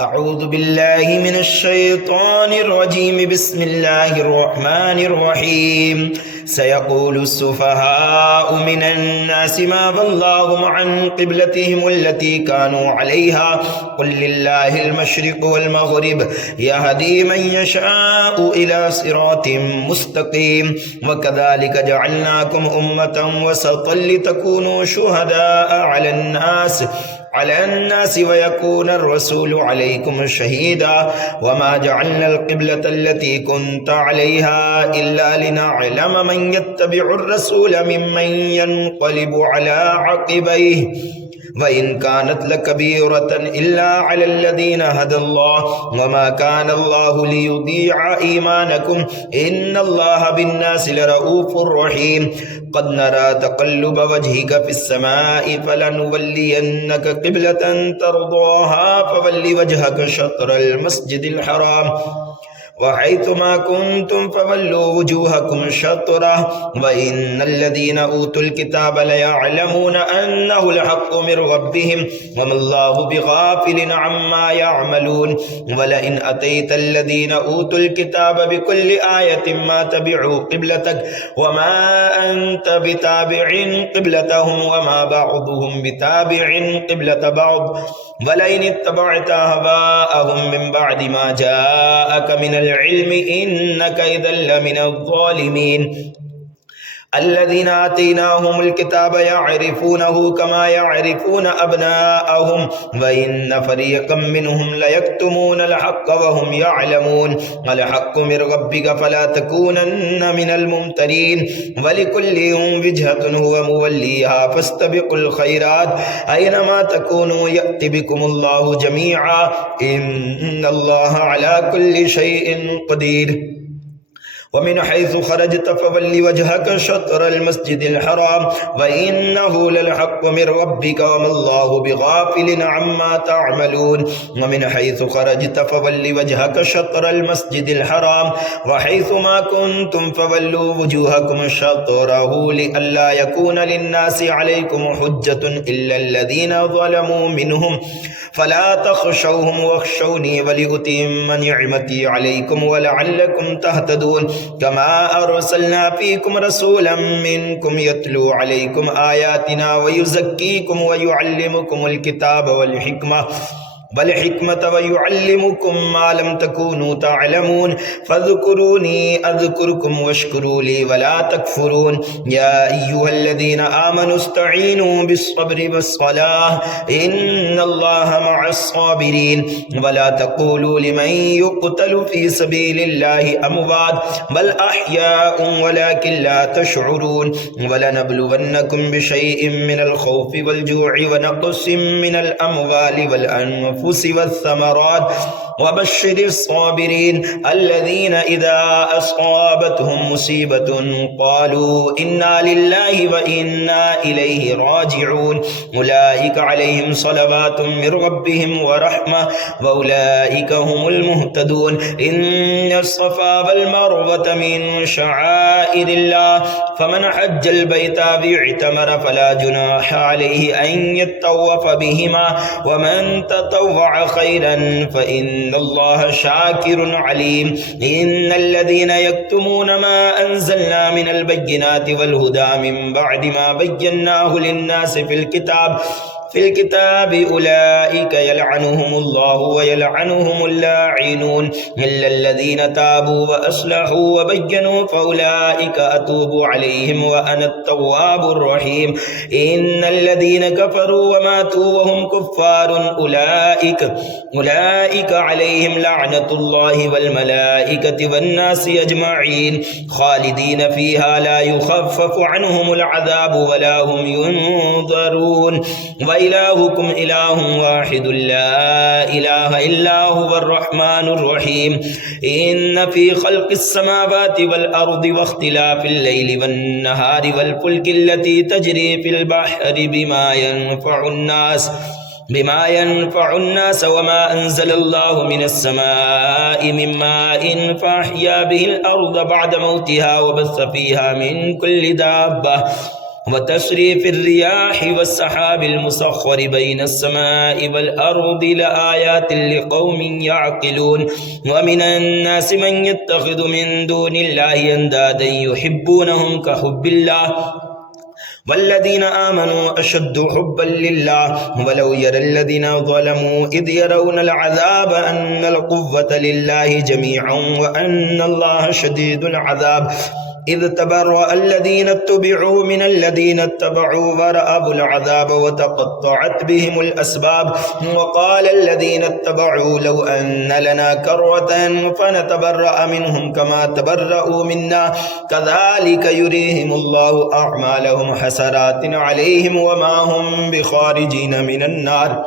أعوذ بالله من الشيطان الرجيم بسم الله الرحمن الرحيم سيقول السفهاء من الناس ما ولاهم عن قبلتهم التي كانوا عليها قل لله المشرق والمغرب يهدي من يشاء إلى صراط مستقيم وكذلك جعلناكم أمة وسطا لتكونوا شهداء على الناس ويكون الرسول عليكم شهيدا وما جعلنا القبلة التي كنت عليها إلا لنعلم من يتبع الرسول ممن ينقلب على عقبيه وإن كانت لكبيرة إلا على الذين هدى الله وما كان الله ليضيع إيمانكم إن الله بالناس لرؤوف رحيم قد نرى تقلب وجهك في السماء فلنولينك قبلة ترضاها فول وجهك شطر المسجد الحرام وحيث ما كنتم فولوا وجوهكم شطره وإن الذين أوتوا الكتاب ليعلمون أنه الحق من ربهم وما الله بغافل عما يعملون ولئن أتيت الذين أوتوا الكتاب بكل آية ما تبعوا قبلتك وما أنت بتابع قبلتهم وما بعضهم بتابع قبلة بعض ولئن اتبعت أهواءهم من بعد ما جاءك من العلم إنك إذا لمن الظالمين الذين آتيناهم الكتاب يعرفونه كما يعرفون أبناءهم وإن فريقا منهم ليكتمون الحق وهم يعلمون الحق من ربك فلا تكونن من الممترين ولكل وجهة هو موليها فاستبقوا الخيرات أينما تكونوا يأتي بكم الله جميعا إن الله على كل شيء قدير ومن حيث خرجت فول وجهك شطر المسجد الحرام وإنه للحق من ربك وما الله بغافل عما تعملون ومن حيث خرجت فول وجهك شطر المسجد الحرام وحيث ما كنتم فولوا وجوهكم شطره لئلا يكون للناس عليكم حجة إلا الذين ظلموا منهم فلا تخشوهم واخشوني ولأتم نعمتي عليكم ولعلكم تهتدون كما أرسلنا فيكم رسولا منكم يتلو عليكم آياتنا ويزكيكم ويعلمكم الكتاب والحكمة ويعلمكم ما لم تكونوا تعلمون فاذكروني أذكركم واشكروا لي ولا تكفرون يا أيها الذين آمنوا استعينوا بالصبر والصلاة إن الله مع الصابرين ولا تقولوا لمن يقتل في سبيل الله أموات بل أحياء ولكن لا تشعرون ولنبلونكم بشيء من الخوف والجوع ونقص من الأموال والأنفس والثمرات وبشر الصابرين الذين إذا أصابتهم مصيبة قالوا إنا لله وإنا إليه راجعون أولئك عليهم صلوات من ربهم ورحمة وأولئك هم المهتدون إن الصفا والمروة من شعائر الله فمن حج البيت واعتمر فلا جناح عليه أن يطوف بهما ومن تطوع خيرا فإن الله شاكر عليم إن الذين يكتمون ما أنزلنا من البينات والهدى من بعد ما بيناه للناس في الكتاب أولئك يلعنهم الله ويلعنهم اللاعنون إلا الذين تابوا وأصلحوا وبينوا فأولئك أتوب عليهم وأنا التواب الرحيم إن الذين كفروا وماتوا وهم كفار أولئك عليهم لعنة الله والملائكة والناس أجمعين خالدين فيها لا يخفف عنهم العذاب ولا هم ينظرون وإلهكم إله واحد لا إله إلا هو الرحمن الرحيم إن في خلق السماوات والأرض واختلاف الليل والنهار والفلك التي تجري في البحر بما ينفع الناس وما أنزل الله من السماء من ماء فأحيا به الأرض بعد موتها وبث فيها من كل دابة وتصريف الرياح والسحاب المسخر بين السماء والأرض لآيات لقوم يعقلون ومن الناس من يتخذ من دون الله أندادا يحبونهم كحب الله والذين آمنوا أشد حبا لله ولو يرى الذين ظلموا إذ يرون العذاب أن القوة لله جميعا وأن الله شديد العذاب إذ تبرأ الذين اتبعوا من الذين اتبعوا ورأوا العذاب وتقطعت بهم الأسباب وقال الذين اتبعوا لو أن لنا كرة فنتبرأ منهم كما تبرأوا منا كذلك يريهم الله أعمالهم حسرات عليهم وما هم بخارجين من النار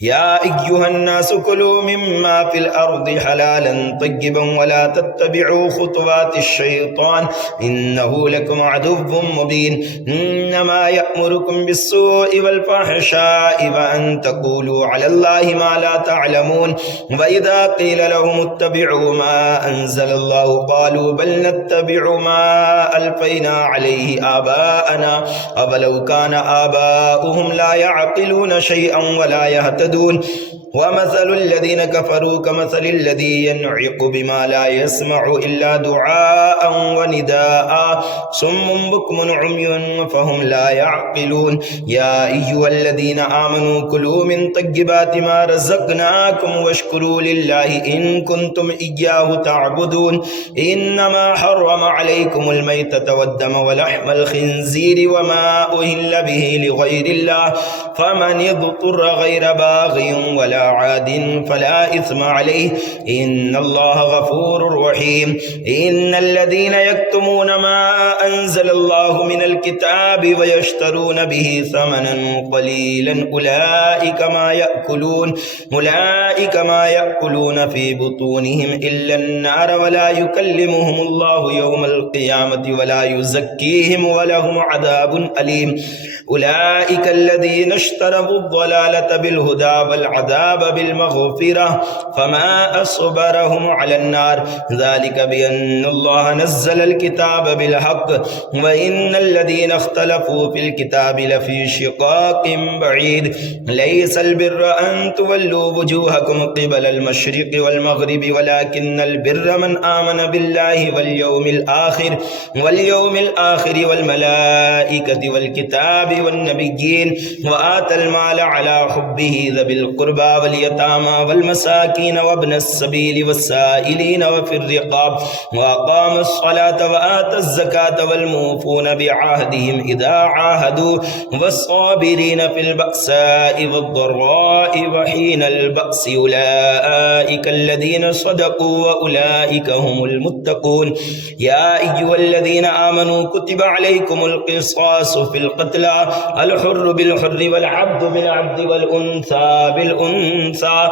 يا أيها الناس كلوا مما في الأرض حلالا طيبا ولا تتبعوا خطوات الشيطان إنه لكم عدو مبين إنما يأمركم بالسوء والفحشاء وأن تقولوا على الله ما لا تعلمون وإذا قيل لهم اتبعوا ما أنزل الله قالوا بل نتبع ما ألفينا عليه آباءنا أولو كان آباؤهم لا يعقلون شيئا ولا يهتدون ومثل الذين كفروا كمثل الذي ينعق بما لا يسمع إلا دعاء ونداء صم بكم عمي فهم لا يعقلون يا أيها الذين آمنوا كلوا من طيبات ما رزقناكم واشكروا لله إن كنتم إياه تعبدون إنما حرم عليكم الميتة والدم ولحم الخنزير وما أهل به لغير الله فمن اضطر غير باغ ولا عاد فلا إثم عليه إن الله غفور رحيم إن الذين يكتمون ما أنزل الله من الكتاب ويشترون به ثمنا قليلا أولئك ما يأكلون في بطونهم إلا النار ولا يكلمهم الله يوم القيامة ولا يزكيهم ولهم عذاب أليم أولئك الذين اشتروا الضلالة بالهدى والعذاب بالمغفرة فما أصبرهم على النار ذلك بأن الله نزل الكتاب بالحق وإن الذين اختلفوا في الكتاب لفي شقاق بعيد ليس البر أن تولوا وجوهكم قبل المشرق والمغرب ولكن البر من آمن بالله واليوم الآخر والملائكة والكتاب والنبيين وآتى المال على حبه ذوي القربى واليتامى والمساكين وابن السبيل والسائلين وفي الرقاب وأقام الصلاة وآتى الزكاة والموفون بعهدهم إذا عاهدوا والصابرين في البأساء والضراء وحين البأس أولئك الذين صدقوا وأولئك هم المتقون يا أيها الذين آمنوا كتب عليكم القصاص في القتلى الحر بالحر والعبد بالعبد والأنثى بالأنثى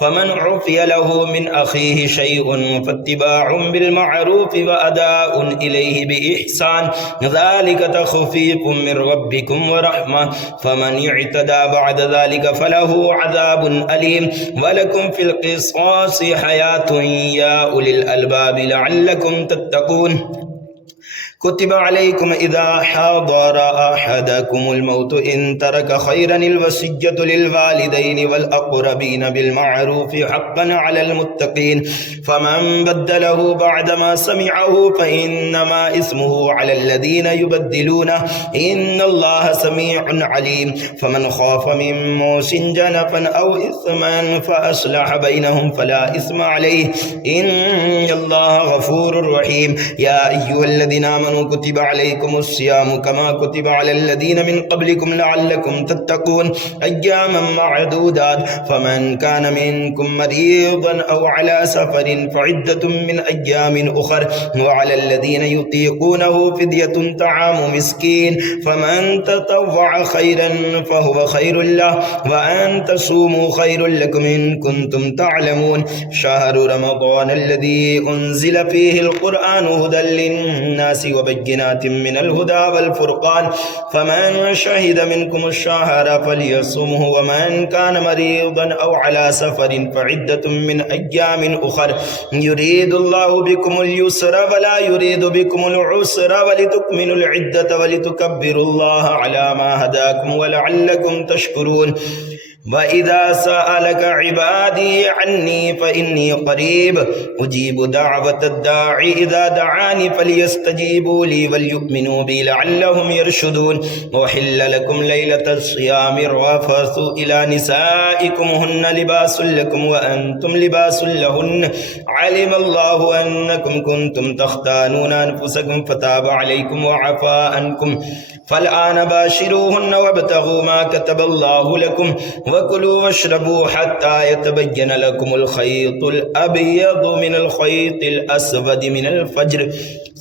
فمن عفي له من أخيه شيء فاتباع بالمعروف وأداء إليه بإحسان ذلك تخفيف من ربكم ورحمة فمن اعتدى بعد ذلك فله عذاب أليم ولكم في القصاص حياة يا أولي الألباب لعلكم تتقون كتب عليكم إذا حضر أحدكم الموت إن ترك خيرا الوصية للوالدين والأقربين بالمعروف حقا على المتقين فمن بدله بعدما سمعه فإنما اسمه على الذين يبدلونه إن الله سميع عليم فمن خاف من موص جنفا أو إثما فأصلح بينهم فلا إثم عليه إن الله غفور رحيم يا أيها الذين آمنوا كتب عليكم الصيام كما كتب على الذين من قبلكم لعلكم تتقون أياما معدودات فمن كان منكم مريضا أو على سفر فعدة من أيام أخر وعلى الذين يطيقونه فدية طعام مسكين فمن تطوع خيرا فهو خير له وأن تصوموا خير لكم إن كنتم تعلمون شهر رمضان الذي أنزل فيه القرآن هدى للناس وبينات من الهدى والفرقان فمن شهد منكم الشهر فليصمه ومن كان مريضا أو على سفر فعدة من أيام أخر يريد الله بكم اليسر ولا يريد بكم العسر ولتكملوا العدة ولتكبروا الله على ما هداكم ولعلكم تشكرون وإذا سألك عبادي عني فإني قريب أجيب دعوة الداعي إذا دعاني فليستجيبوا لي وليؤمنوا بي لعلهم يرشدون وأحل لكم ليلة الصيام الرفث إلى نسائكم هن لباس لكم وأنتم لباس لهن علم الله أنكم كنتم تختانون أنفسكم فتاب عليكم وعفى عنكم فالآن باشروهن وابتغوا ما كتب الله لكم وكلوا واشربوا حتى يتبين لكم الخيط الأبيض من الخيط الأسود من الفجر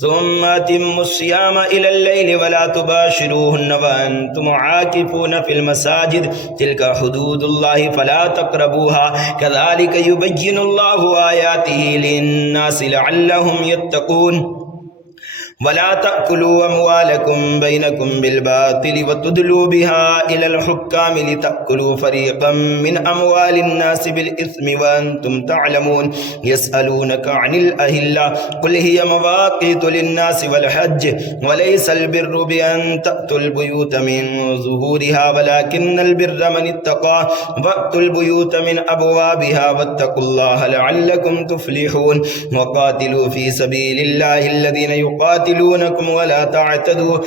ثم أتموا الصيام إلى الليل ولا تباشروهن وأنتم عاكفون في المساجد تلك حدود الله فلا تقربوها كذلك يبين الله آياته للناس لعلهم يتقون ولا تأكلوا أموالكم بينكم بالباطل وتدلوا بها إلى الحكام لتأكلوا فريقا من أموال الناس بالإثم وأنتم تعلمون يسألونك عن الأهلة قل هي مواقيت للناس والحج وليس البر بأن تأتوا البيوت من ظهورها ولكن البر من اتقى وأتوا البيوت من أبوابها واتقوا الله لعلكم تفلحون وقاتلوا في سبيل الله الذين يقاتلونكم ولا تعتدوا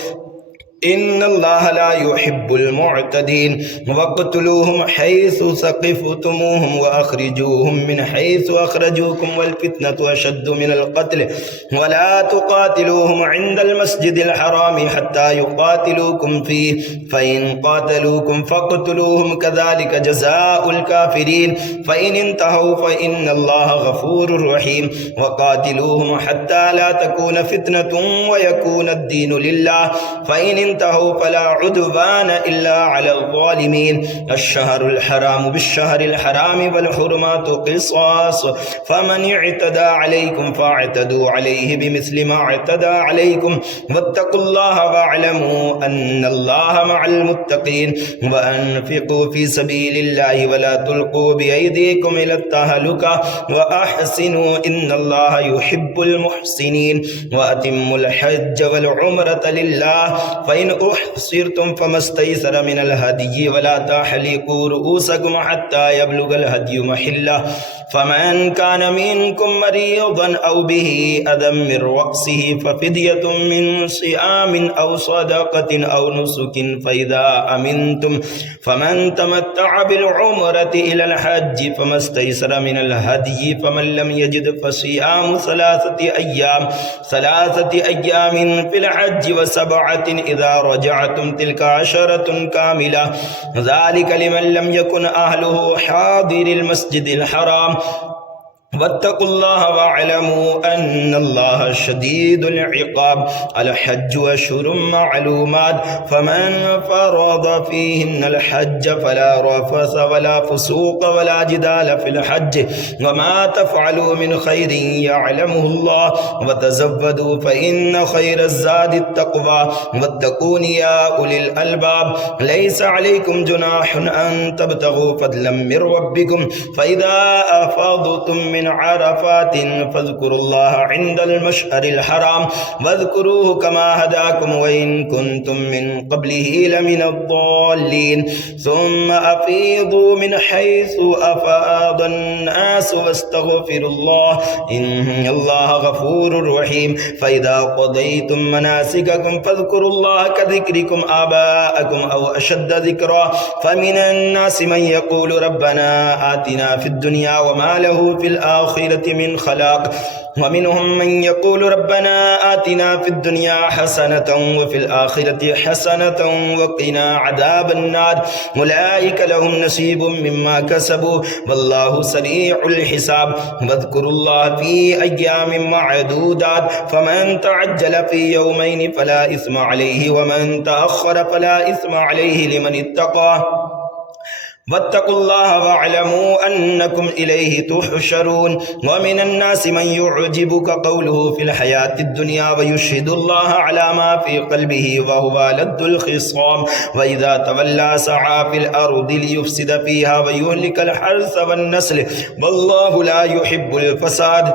إن الله لا يحب المعتدين واقتلوهم حيث ثقفتموهم وأخرجوهم من حيث أخرجوكم والفتنة أشد من القتل ولا تقاتلوهم عند المسجد الحرام حتى يقاتلوكم فيه فإن قاتلوكم فاقتلوهم كذلك جزاء الكافرين فإن انتهوا فإن الله غفور رحيم وقاتلوهم حتى لا تكون فتنة ويكون الدين لله فإن انتهوا فلا عدوان إلا على الظالمين الشهر الحرام بالشهر الحرام والحرمات قصاص فمن اعتدى عليكم فاعتدوا عليه بمثل ما اعتدى عليكم واتقوا الله واعلموا أن الله مع المتقين وأنفقوا في سبيل الله ولا تلقوا بأيديكم إلى التهلكة وأحسنوا إن الله يحب المحسنين وأتموا الحج والعمرة لله فإن أحصرتم فما استيسر من الهدي ولا تحلقوا رؤوسكم حتى يبلغ الهدي محله فمن كان منكم مريضا أو به أذى من رأسه ففدية من صيام أو صدقة أو نسك فإذا أمنتم فمن تمتع بالعمرة إلى الحج فما استيسر من الهدي فمن لم يجد فصيام ثلاثة أيام في الحج وسبعة إذا رجعتم تلك 10 كاملة ذلك لمن لم يكن أهله حاضر المسجد الحرام واتقوا الله واعلموا أن الله شديد العقاب الحج أشهر معلومات فمن فرض فيهن الحج فلا رفث ولا فسوق ولا جدال في الحج وما تفعلوا من خير يعلمه الله وتزودوا فإن خير الزاد التقوى واتقون يا أولي الألباب ليس عليكم جناح أن تبتغوا فضلا من ربكم فإذا أفضتم من عرفات فاذكروا الله عند المشعر الحرام واذكروه كما هداكم وإن كنتم من قبله لمن الضالين ثم أفيضوا من حيث أفاض الناس واستغفروا الله إن الله غفور رحيم فإذا قضيتم مناسككم فاذكروا الله كذكركم آباءكم أو أشد ذكرا فمن الناس من يقول ربنا آتنا في الدنيا وما له في الآخرة من خلاق ومنهم من يقول ربنا آتنا في الدنيا حسنة وفي الآخرة حسنة وقنا عذاب النار أولئك لهم نصيب مما كسبوا والله سريع الحساب واذكروا الله في أيام معدودات فمن تعجل في يومين فلا إثم عليه ومن تأخر فلا إثم عليه لمن اتقى واتقوا الله واعلموا أنكم إليه تحشرون ومن الناس من يعجبك قوله في الحياة الدنيا ويشهد الله على ما في قلبه وهو لد الخصام وإذا تولى سعى في الأرض ليفسد فيها ويهلك الحرث والنسل والله لا يحب الفساد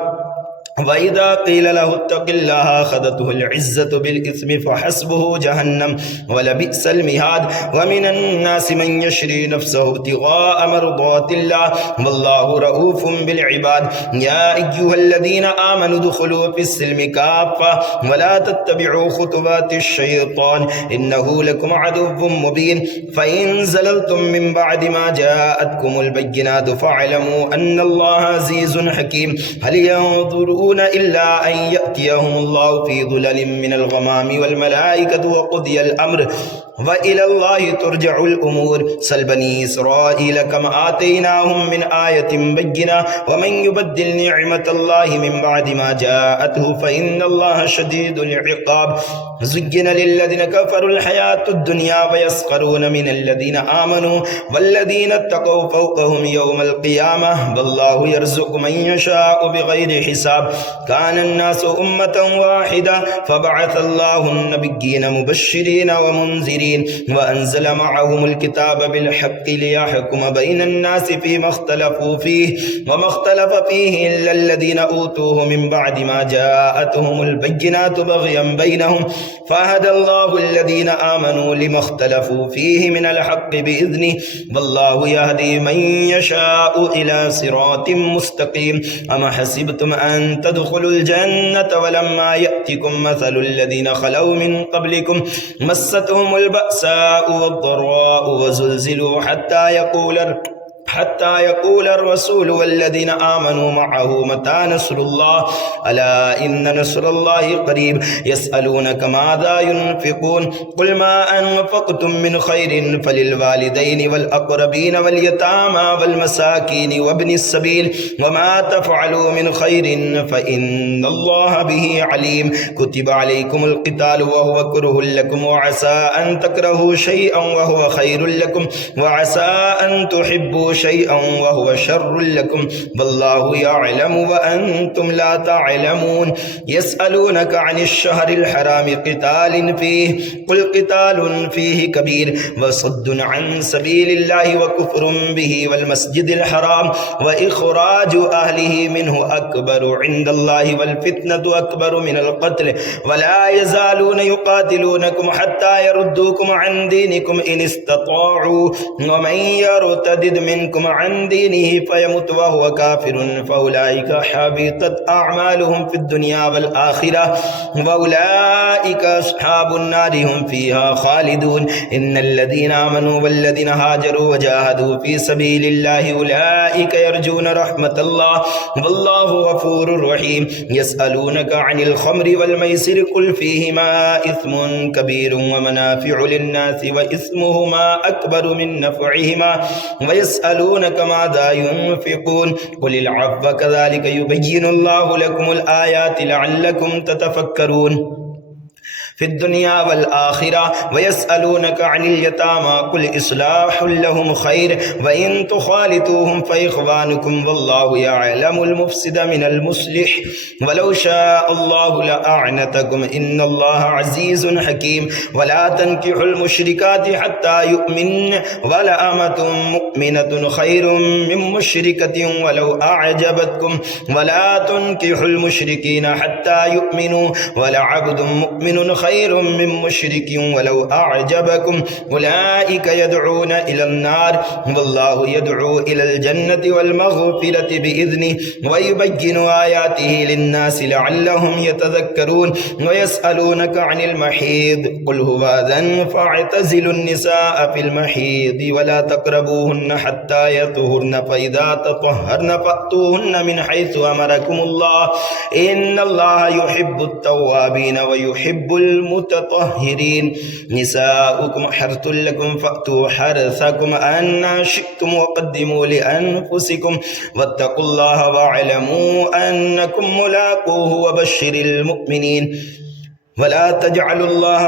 وإذا قيل له اتق الله أخذته العزة بالإثم فحسبه جهنم ولبئس المهاد ومن الناس من يشري نفسه ابتغاء مرضات الله والله رؤوف بالعباد يا أيها الذين آمنوا ادخلوا في السلم كافة ولا تتبعوا خطوات الشيطان إنه لكم عدو مبين فإن زللتم من بعد ما جاءتكم البينات فاعلموا أن الله عزيز حكيم هل ينظرون إلا أن يأتيهم الله في ظلل من الغمام والملائكة وقضي الأمر وإلى الله ترجع الأمور سل بني إسرائيل كم آتيناهم من آية بينة ومن يبدل نعمة الله من بعد ما جاءته فإن الله شديد العقاب زين للذين كفروا الحياة الدنيا ويسخرون من الذين آمنوا والذين اتقوا فوقهم يوم القيامة والله يرزق من يشاء بغير حساب كان الناس أمة واحدة فبعث الله النبيين مبشرين ومنذرين وأنزل معهم الكتاب بالحق ليحكم بين الناس فيما اختلفوا فيه وما اختلف فيه إلا الذين أوتوه من بعد ما جاءتهم البينات بغيا بينهم فهدى الله الذين آمنوا لما اختلفوا فيه من الحق بإذنه والله يهدي من يشاء إلى صراط مستقيم أما حسبتم أن تدخلوا الجنة ولما يأتكم مثل الذين خلوا من قبلكم مستهم البأساء والضراء وزلزلوا حتى يقول الرسول والذين آمنوا معه متى نصر الله ألا إن نصر الله قريب يسألونك ماذا ينفقون قل ما أنفقتم من خير فللوالدين والأقربين واليتامى والمساكين وابن السبيل وما تفعلوا من خير فإن الله به عليم كتب عليكم القتال وهو كره لكم وعسى أن تكرهوا شيئا وهو خير لكم وعسى أن تحبوا شيئا وهو شر لكم والله يعلم وأنتم لا تعلمون يسألونك عن الشهر الحرام قتال فيه قل قتال فيه كبير وصد عن سبيل الله وكفر به والمسجد الحرام وإخراج أهله منه أكبر عند الله والفتنة أكبر من القتل ولا يزالون يقاتلونكم حتى يردوكم عن دينكم إن استطاعوا ومن يرتد منكم عن دينه فيمت وهو كافر فأولئك حبطت أعمالهم في الدنيا والآخرة وأولئك أصحاب النار هم فيها خالدون إن الذين آمنوا والذين هاجروا وجاهدوا في سبيل الله أولئك يرجون رحمة الله والله غفور رحيم يسألونك عن الخمر والميسر قل فيهما إثم كبير ومنافع للناس وإثمهما أكبر من نفعهما ويسألونك ماذا ينفقون قل العفو كذلك يبين الله لكم الآيات لعلكم تتفكرون في الدنيا والآخرة ويسألونك عن اليتامى قل إصلاح لهم خير وإن تخالطوهم فإخوانكم والله يعلم المفسد من المصلح ولو شاء الله لأعنتكم إن الله عزيز حكيم ولا تنكحوا المشركات حتى يؤمن ولأمة مؤمنة خير من مشركة ولو أعجبتكم ولا تنكحوا المشركين حتى يؤمنوا ولعبد مؤمن خير من مشرك ولو أعجبكم أولئك يدعون إلى النار والله يدعو إلى الجنة والمغفرة بإذنه ويبين آياته للناس لعلهم يتذكرون ويسألونك عن المحيض قل هو أذى فاعتزلوا النساء في المحيض ولا تقربوهن حتى يطهرن فإذا تطهرن فأتوهن من حيث أمركم الله إن الله يحب التوابين ويحب المتطهرين نساؤكم حرث لكم فأتوا حرثكم أن شئتم وقدموا لأنفسكم واتقوا الله واعلموا أنكم ملاقوه وبشر المؤمنين ولا تجعلوا الله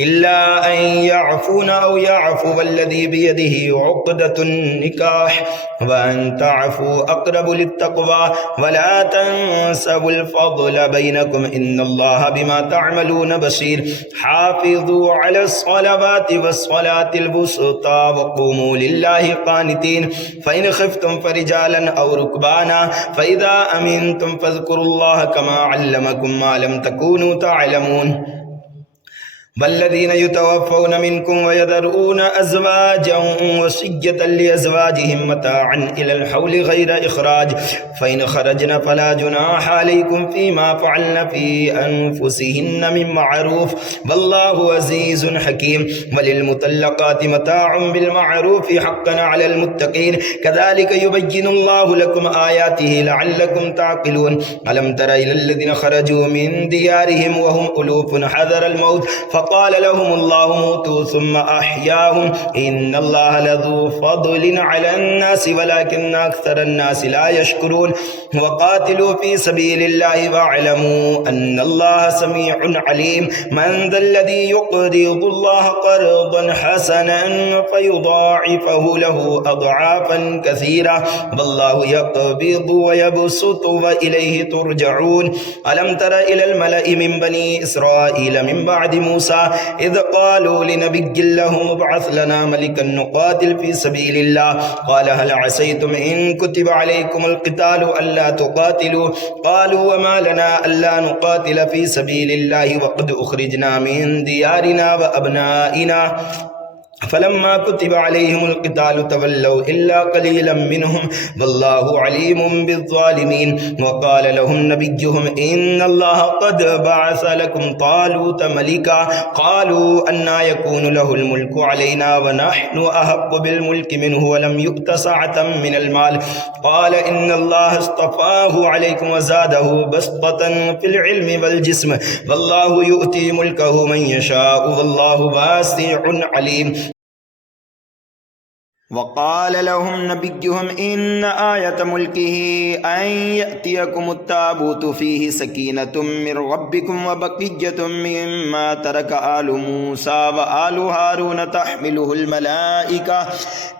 إلا أن يعفون أو يعفو الذي بيده عقدة النكاح وأن تعفوا أقرب للتقوى ولا تنسوا الفضل بينكم إن الله بما تعملون بصير حافظوا على الصلوات والصلاة الوسطى وقوموا لله قانتين فإن خفتم فرجالا أو ركبانا فإذا أمنتم فاذكروا الله كما علمكم ما لم تكونوا تعلمون والذين يتوفون منكم ويذرون أزواجا وصية لأزواجهم متاعا إلى الحول غير إخراج فإن خرجن فلا جناح عليكم فيما فعلن في أنفسهن من معروف والله عزيز حكيم وللمطلقات متاع بالمعروف حقا على المتقين كذلك يبين الله لكم آياته لعلكم تعقلون ألم تر إلى الذين خرجوا من ديارهم وهم ألوف حذر الموت فقال لهم الله موتوا ثم أحياهم إن الله لذو فضل على الناس ولكن أكثر الناس لا يشكرون وقاتلوا في سبيل الله واعلموا أن الله سميع عليم من ذا الذي يقرض الله قرضا حسنا فيضاعفه له أضعافا كثيرة والله يقبض ويبسط وإليه ترجعون ألم تر إلى الملأ من بني إسرائيل من بعد موسى إذ قالوا لنبي له ابعث لنا ملكا نقاتل في سبيل الله قال هل عسيتم إن كتب عليكم القتال ألا تقاتلوا قالوا وما لنا ألا نقاتل في سبيل الله وقد أخرجنا من ديارنا وأبنائنا فلما كتب عليهم القتال تولوا إلا قليلا منهم والله عليم بالظالمين وقال لهم نبيهم إن الله قد بعث لكم طالوت ملكا قالوا أنى يكون له الملك علينا ونحن أحق بالملك منه ولم يؤت سعة من المال قال إن الله اصطفاه عليكم وزاده بسطة في العلم والجسم والله يؤتي ملكه من يشاء والله واسع عليم وقال لهم نبيهم إن آية ملكه أن يأتيكم التابوت فيه سكينة من ربكم وبقية مما ترك آل موسى وآل هارون تحمله الملائكة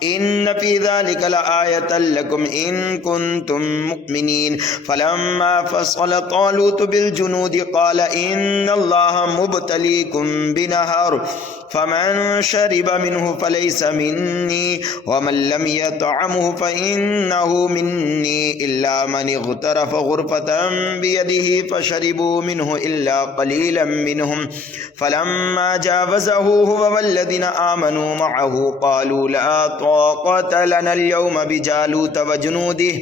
إن في ذلك لآية لكم إن كنتم مؤمنين فلما فصل طالوت بالجنود قال إن الله مبتليكم بنهر فمن شرب منه فليس مني ومن لم يطعمه فإنه مني إلا من اغترف غرفة بيده فشربوا منه إلا قليلا منهم فلما جاوزه هو والذين آمنوا معه قالوا لا طاقة لنا اليوم بجالوت وجنوده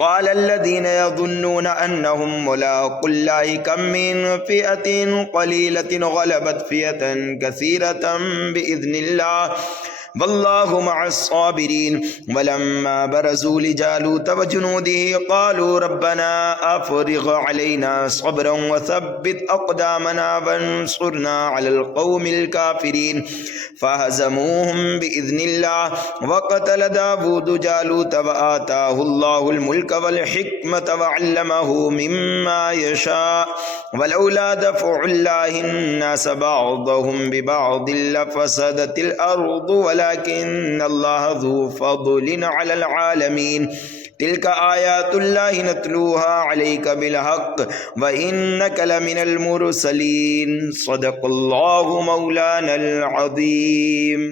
قال الذين يظنون أنهم ملاقو الله كم من فئة قليلة غلبت فئة كثيرة بإذن الله والله مع الصابرين ولما برزوا لجالوت وجنوده قالوا ربنا أفرغ علينا صبرا وثبت أقدامنا وانصرنا على القوم الكافرين فهزموهم بإذن الله وقتل داود جالوت وآتاه الله الملك والحكمة وعلمه مما يشاء ولولا دفع الله الناس بعضهم ببعض لفسدت الأرض ولكن الله ذو فضل على العالمين تلك آيات الله نتلوها عليك بالحق وإنك لمن المرسلين صدق الله مولانا العظيم.